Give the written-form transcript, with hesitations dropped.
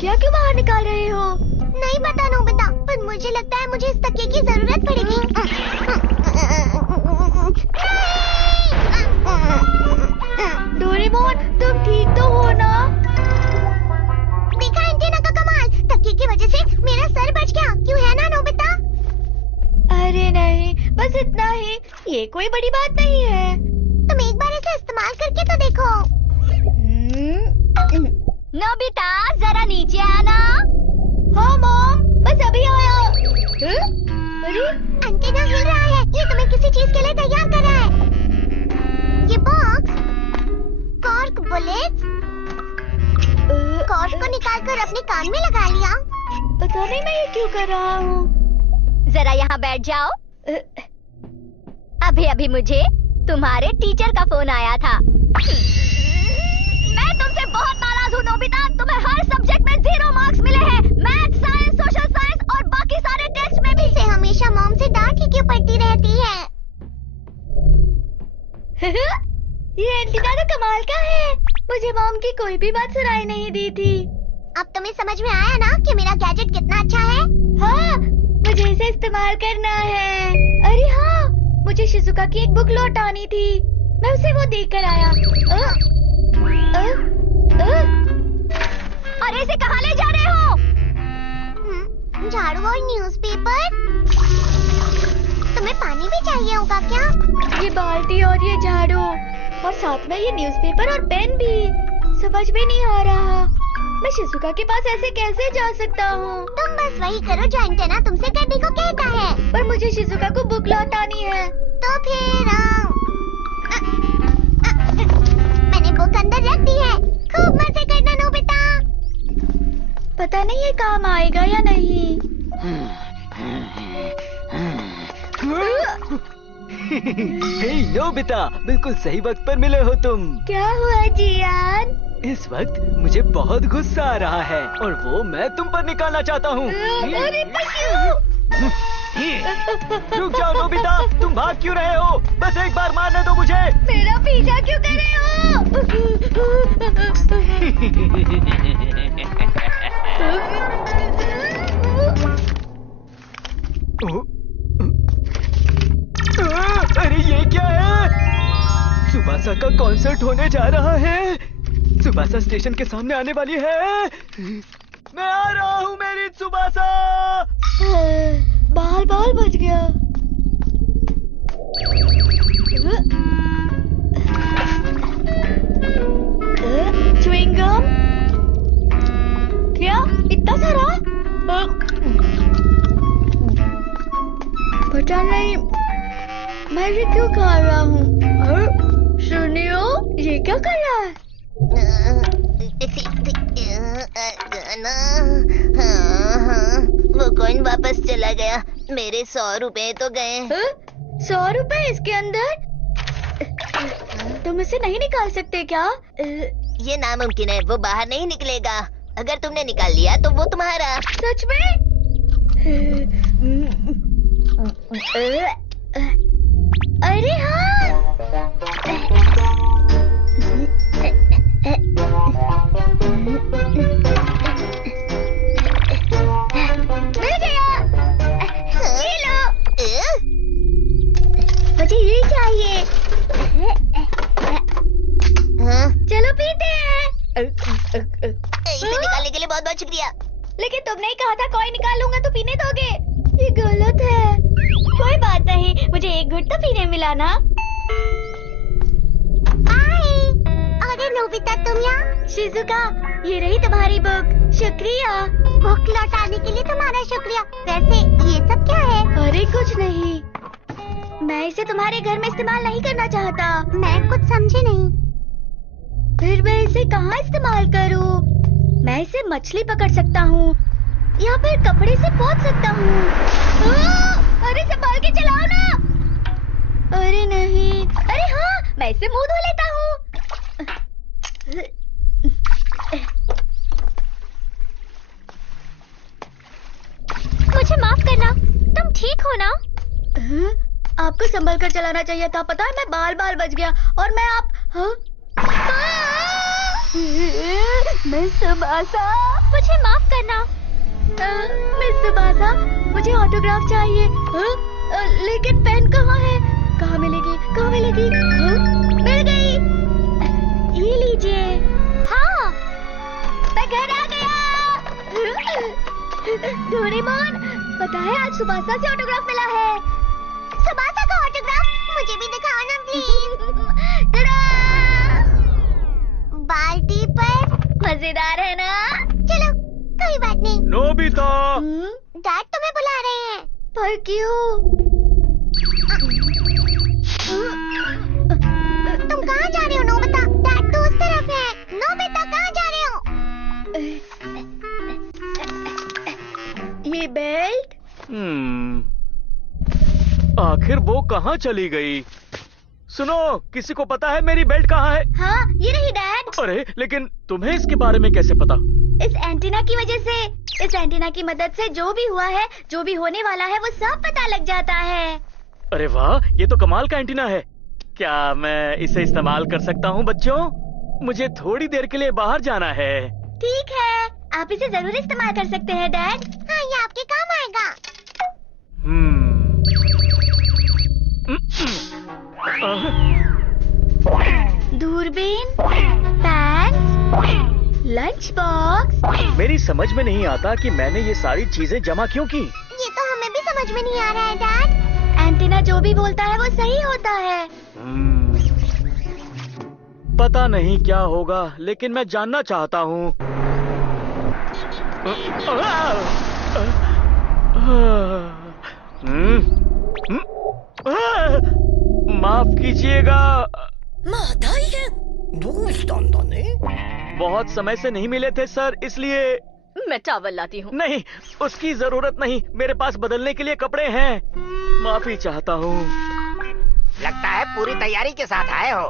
क्या क्यों बाहर निकाल रहे हो? नहीं पता नोबिता, पर मुझे लगता है मुझे इस तकिए की जरूरत पड़ेगी। डोरेमोन, तुम ठीक तो हो ना? देखा एंटीना का कमाल, तकिए की वजह से मेरा सर बच गया। क्यों है ना नोबिता? अरे नहीं, बस इतना ही, ये कोई बड़ी बात नहीं है। तुम एक बार इसे इस्तेमाल करके तो देखो। नोबिता, जरा नीचे आना। हाँ मॉम, बस अभी आया। अरे एंटीना हिल रहा है, ये तुम्हें किसी चीज के लिए तैयार कर रहा है। ये बॉक्स कॉर्क बुलेट्स, कॉर्क को निकालकर अपने कान में लगा लिया। पता नहीं मैं ये क्यों कर रहा हूँ। जरा यहाँ बैठ जाओ। अभी अभी मुझे तुम्हारे टीचर का फोन आया था। मैं तुमसे बहुत नाराज हूँ नोबिता, तुम्हें हर सब्जेक्ट में 0 मार्क्स मिले हैं। मैथ, साइंस, सोशल साइंस और बाकी सारे टेस्ट में भी। इसे हमेशा मॉम से डांट ही क्यों पड़ती रहती है? ये एंटीना तो कमाल का है। मुझे मॉम की कोई भी बात सुनाई नहीं दी थी। अब तुम्हें समझ में आया ना कि मेरा गैजेट कितना अच्छा है? हाँ, मुझे इसे इस्तेमाल करना है। अरे हाँ, मुझे शिजुका की एक बुक लौटानी थी, मैं उसे वो देख कर आया। अरे इसे कहाँ ले जा रहे हो? झाड़ू और न्यूज़पेपर। तुम्हें पानी भी चाहिए होगा क्या? ये बाल्टी और ये झाड़ू और साथ में ये न्यूज़पेपर और पेन भी। समझ में नहीं आ रहा, मैं शिजुका के पास ऐसे कैसे जा सकता हूँ? तुम बस वही करो जो एंटेना तुमसे करने को कहता है। पर मुझे शिजुका को बुक लौटानी है। तो फिर मैंने बुक अंदर रख दी है। खूब मजे करना नोबिता। पता नहीं ये काम आएगा या नहीं। हे नोबिता, बिल्कुल सही वक्त पर मिले हो तुम। क्या हुआ जियान? इस वक्त मुझे बहुत गुस्सा आ रहा है और वो मैं तुम पर निकालना चाहता हूँ। अरे पर क्यों? रुक जाओ नोबिता, तुम भाग क्यों रहे हो? बस एक बार मारने दो मुझे। मेरा पीछा क्यों कर रहे हो? अरे ये क्या है? सुबासा का कॉन्सर्ट होने जा रहा है। सुबासा स्टेशन के सामने आने वाली है। मैं आ रहा हूँ मेरी सुबासा। बाल बाल बच गया। च्युइंगम? क्या इतना सारा? पता नहीं मैं ये क्यों खा रहा हूँ। सुनियो, ये क्या कर रहा है? वो कौन वापस चला गया। मेरे 100 रुपए तो गए। 100 रुपए इसके अंदर? तुम इसे नहीं निकाल सकते क्या? ये नामुमकिन है, वो बाहर नहीं निकलेगा। अगर तुमने निकाल लिया तो वो तुम्हारा। सच में? अरे हाँ, मिल गया। ये लो। मुझे ये चाहिए। चलो पीते हैं। इसे निकालने के लिए बहुत बहुत शुक्रिया। लेकिन तुमने ही कहा था कोई निकाल लूंगा तो पीने दोगे। ये गलत है। कोई बात नहीं, मुझे एक घुट तो पीने मिला ना। अरे नोबिता, तुम यहाँ? शिजुका, ये रही तुम्हारी बुक। शुक्रिया। बुक लौटाने के लिए तुम्हारा शुक्रिया। वैसे ये सब क्या है? अरे कुछ नहीं, मैं इसे तुम्हारे घर में इस्तेमाल नहीं करना चाहता। मैं कुछ समझी नहीं। फिर मैं इसे कहाँ इस्तेमाल करूँ? मैं इसे मछली पकड़ सकता हूँ या फिर कपड़े से पोंछ सकता हूँ। अरे संभाल के चलाओ ना। अरे नहीं, अरे हाँ, मैं इसे मुंह धो लेता हूँ। मुझे माफ करना, तुम ठीक हो ना? आपको संभल कर चलाना चाहिए था। पता है, मैं बाल बच गया और मैं आप मिस सुबासा, मुझे माफ करना। मिस सुबासा, मुझे ऑटोग्राफ चाहिए। लेकिन पेन कहाँ है? कहाँ मिलेगी? कहाँ मिलेगी? मिल गई। ये लीजिए। हाँ, मैं घर आ गया। डोरेमोन, पता है आज सुबासा से ऑटोग्राफ मिला है। सुबासा का ऑटोग्राफ मुझे भी दिखाओ ना प्लीज। बाल्टी पर मजेदार है ना? चलो, कोई बात नहीं। नोबिता, डैड तुम्हें बुला रहे हैं। पर क्यों? तुम कहाँ जा रहे हो नोबिता? डैड तो उस तरफ है। नोबिता कहाँ जा रहे हो? ये बेल्ट? आखिर वो कहाँ चली गई? सुनो, किसी को पता है मेरी बेल्ट कहाँ है? हाँ, ये रही डैड। अरे, लेकिन तुम्हें इसके बारे में कैसे पता? इस एंटीना की वजह से, इस एंटीना की मदद से जो भी हुआ है, जो भी होने वाला है, वो सब पता लग जाता है। अरे वाह, ये तो कमाल का एंटीना है। क्या मैं इसे इस्तेमाल कर सकता हूँ बच्चों? मुझे थोड़ी देर के लिए बाहर जाना है। ठीक है, आप इसे जरूर इस्तेमाल कर सकते हैं डैड। हाँ, ये आपके काम आएगा। दूरबीन, पेन, लंच बॉक्स। मेरी समझ में नहीं आता कि मैंने ये सारी चीजें जमा क्यों की। ये तो हमें भी समझ में नहीं आ रहा है डैड। एंटीना जो भी बोलता है वो सही होता है। पता नहीं क्या होगा, लेकिन मैं जानना चाहता हूँ। माफ कीजिएगा। बहुत समय से नहीं मिले थे सर, इसलिए। मैं चावल लाती हूँ। नहीं, उसकी जरूरत नहीं, मेरे पास बदलने के लिए कपड़े हैं। माफी चाहता हूँ। लगता है पूरी तैयारी के साथ आए हो।